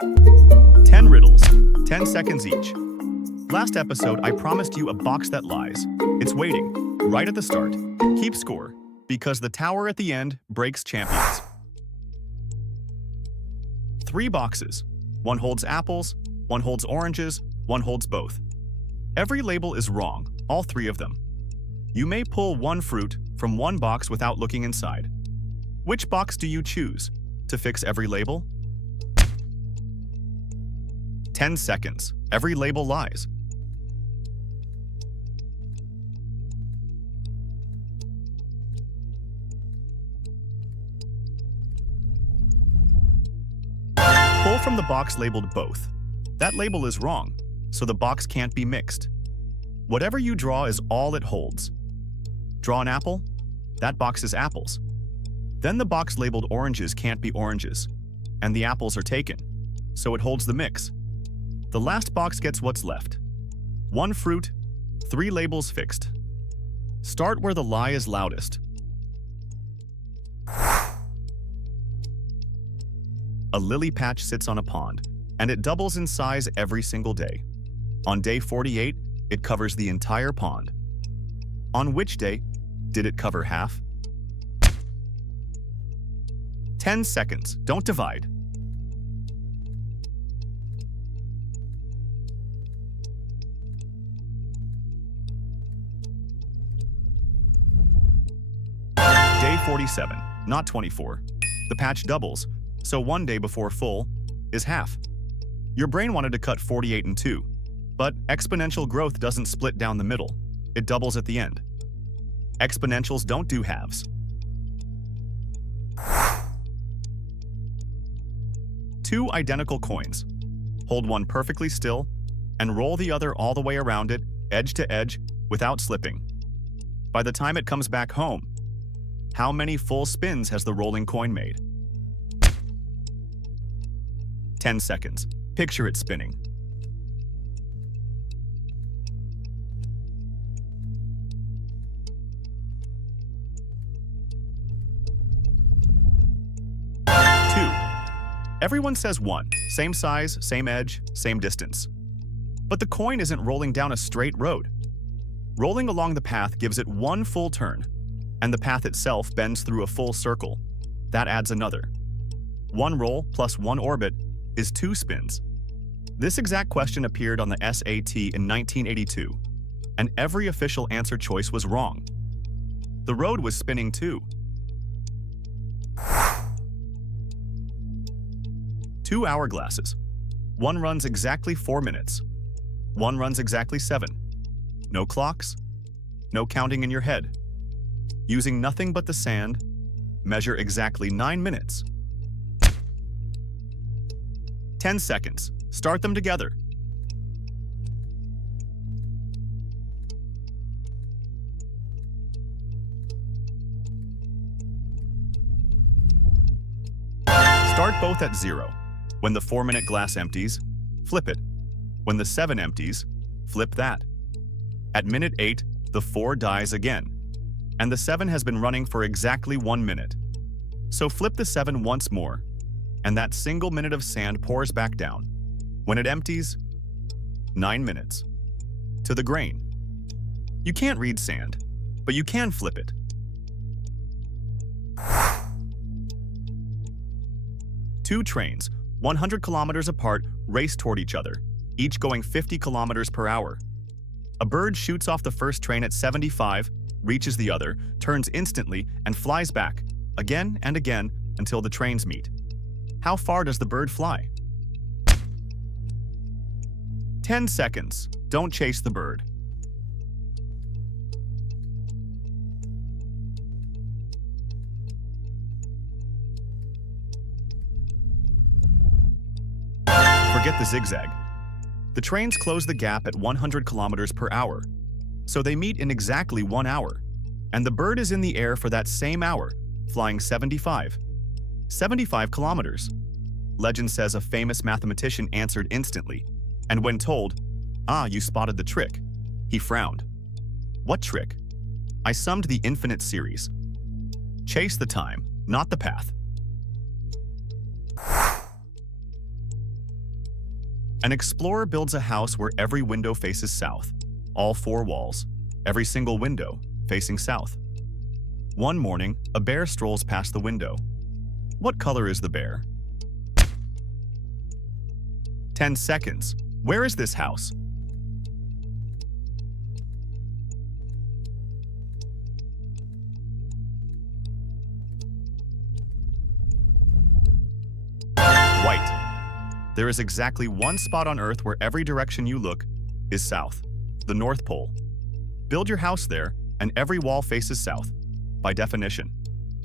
10 riddles, 10 seconds each. Last episode, I promised you a box that lies. It's waiting, right at the start. Keep score, because the tower at the end breaks champions. 3 boxes. One holds apples, one holds oranges, one holds both. Every label is wrong, all 3 of them. You may pull one fruit from one box without looking inside. Which box do you choose to fix every label? 10 seconds. Every label lies. Pull from the box labeled both. That label is wrong, so the box can't be mixed. Whatever you draw is all it holds. Draw an apple? That box is apples. Then the box labeled oranges can't be oranges, and the apples are taken, so it holds the mix. The last box gets what's left. 1 fruit, 3 labels fixed. Start where the lie is loudest. A lily patch sits on a pond, and it doubles in size every single day. On day 48, it covers the entire pond. On which day did it cover half? 10 seconds. Don't divide. Day 47, not 24. The patch doubles, so 1 day before full is half. Your brain wanted to cut 48 in 2, but exponential growth doesn't split down the middle. It doubles at the end. Exponentials don't do halves. 2 identical coins. Hold one perfectly still and roll the other all the way around it, edge to edge, without slipping. By the time it comes back home, how many full spins has the rolling coin made? 10 seconds. Picture it spinning. Everyone says 1. Same size, same edge, same distance. But the coin isn't rolling down a straight road. Rolling along the path gives it 1 full turn, and the path itself bends through a full circle. That adds another. 1 roll plus 1 orbit is 2 spins. This exact question appeared on the SAT in 1982, and every official answer choice was wrong. The road was spinning too. 2 hourglasses. One runs exactly 4 minutes. One runs exactly 7. No clocks, no counting in your head. Using nothing but the sand, measure exactly 9 minutes. 10 seconds. Start them together. Start both at 0. When the 4-minute glass empties, flip it. When the 7 empties, flip that. At minute 8, the 4 dies again, and the 7 has been running for exactly 1 minute. So flip the 7 once more, and that single minute of sand pours back down. When it empties, 9 minutes. To the grain. You can't read sand, but you can flip it. Two trains, 100 kilometers apart, race toward each other, each going 50 kilometers per hour. A bird shoots off the first train at 75, reaches the other, turns instantly, and flies back, again and again, until the trains meet. How far does the bird fly? 10 seconds. Don't chase the bird. Forget the zigzag. The trains close the gap at 100 kilometers per hour, so they meet in exactly 1 hour, and the bird is in the air for that same hour, flying 75 kilometers. Legend says a famous mathematician answered instantly, and when told, "Ah, you spotted the trick," he frowned. What trick? I summed the infinite series. Chase the time, not the path. An explorer builds a house where every window faces south, all 4 walls, every single window facing south. One morning, a bear strolls past the window. What color is the bear? 10 seconds. Where is this house? White. There is exactly one spot on Earth where every direction you look is south, the North Pole. Build your house there, and every wall faces south, by definition.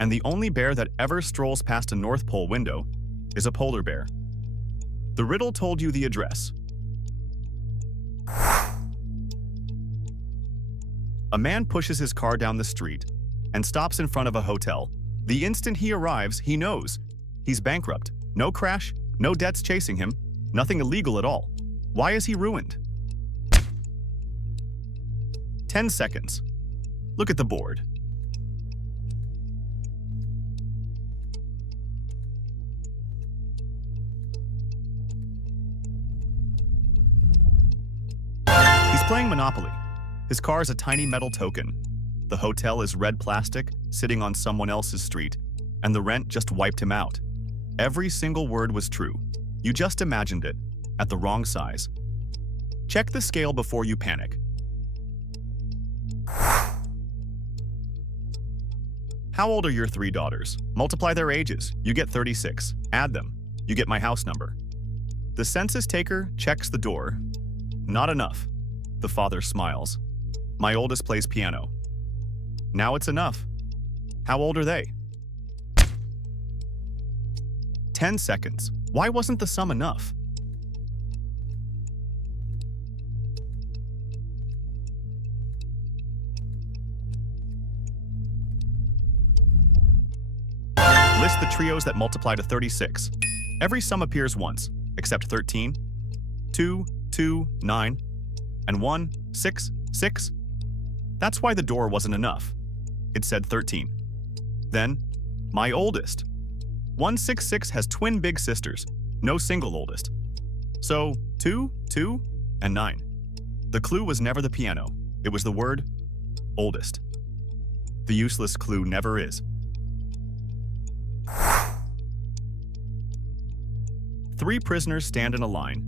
And the only bear that ever strolls past a North Pole window is a polar bear. The riddle told you the address. A man pushes his car down the street and stops in front of a hotel. The instant he arrives, he knows he's bankrupt. No crash, no debts chasing him, nothing illegal at all. Why is he ruined? 10 seconds. Look at the board. He's playing Monopoly. His car is a tiny metal token. The hotel is red plastic, sitting on someone else's street, and the rent just wiped him out. Every single word was true. You just imagined it, at the wrong size. Check the scale before you panic. How old are your 3 daughters? Multiply their ages. You get 36. Add them. You get my house number. The census taker checks the door. Not enough. The father smiles. My oldest plays piano. Now it's enough. How old are they? 10 seconds. Why wasn't the sum enough? List the trios that multiply to 36. Every sum appears once, except 13, 2, 2, 9, and 1, 6, 6. That's why the door wasn't enough. It said 13. Then, my oldest. 166 has twin big sisters, no single oldest. So, 2, 2, and 9. The clue was never the piano. It was the word oldest. The useless clue never is. 3 prisoners stand in a line.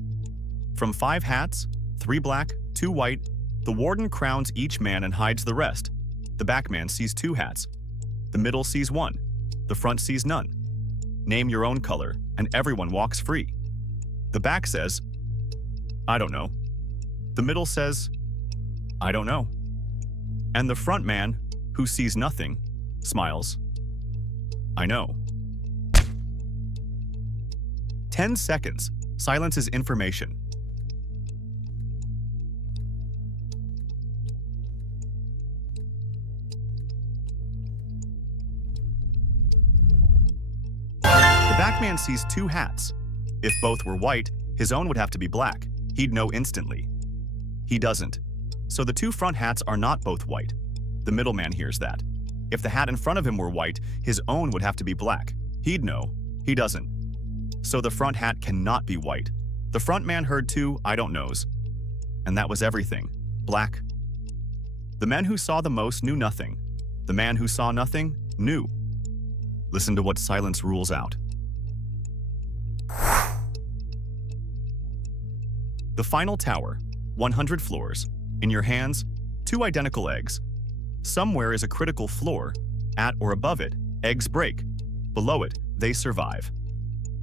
From 5 hats, 3 black, 2 white, the warden crowns each man and hides the rest. The back man sees 2 hats. The middle sees 1. The front sees none. Name your own color, and everyone walks free. The back says, I don't know. The middle says, I don't know. And the front man, who sees nothing, smiles. I know. 10 seconds. Silence is information. The back man sees 2 hats. If both were white, his own would have to be black. He'd know instantly. He doesn't. So the 2 front hats are not both white. The middleman hears that. If the hat in front of him were white, his own would have to be black. He'd know. He doesn't. So the front hat cannot be white. The front man heard 2 I don't knows. And that was everything. Black. The men who saw the most knew nothing. The man who saw nothing knew. Listen to what silence rules out. The final tower, 100 floors. In your hands, 2 identical eggs. Somewhere is a critical floor. At or above it, eggs break. Below it, they survive.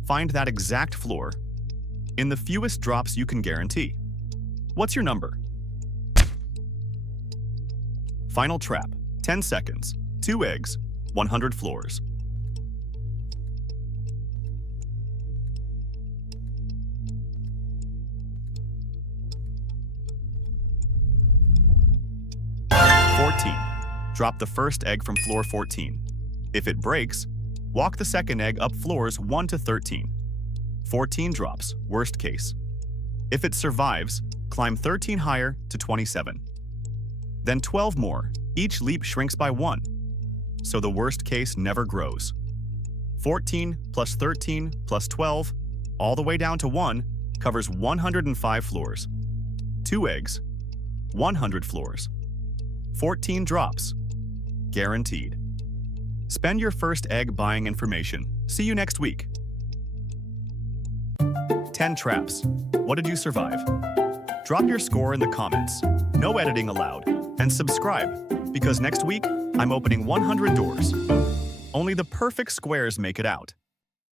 Find that exact floor in the fewest drops you can guarantee. What's your number? Final trap, 10 seconds, 2 eggs, 100 floors. Drop the first egg from floor 14. If it breaks, walk the second egg up floors 1 to 13. 14 drops, worst case. If it survives, climb 13 higher to 27. Then 12 more, each leap shrinks by 1. So the worst case never grows. 14 plus 13 plus 12, all the way down to 1, covers 105 floors. 2 eggs, 100 floors. 14 drops. Guaranteed. Spend your first egg buying information. See you next week. 10 traps. What did you survive? Drop your score in the comments. No editing allowed. And subscribe, because next week, I'm opening 100 doors. Only the perfect squares make it out.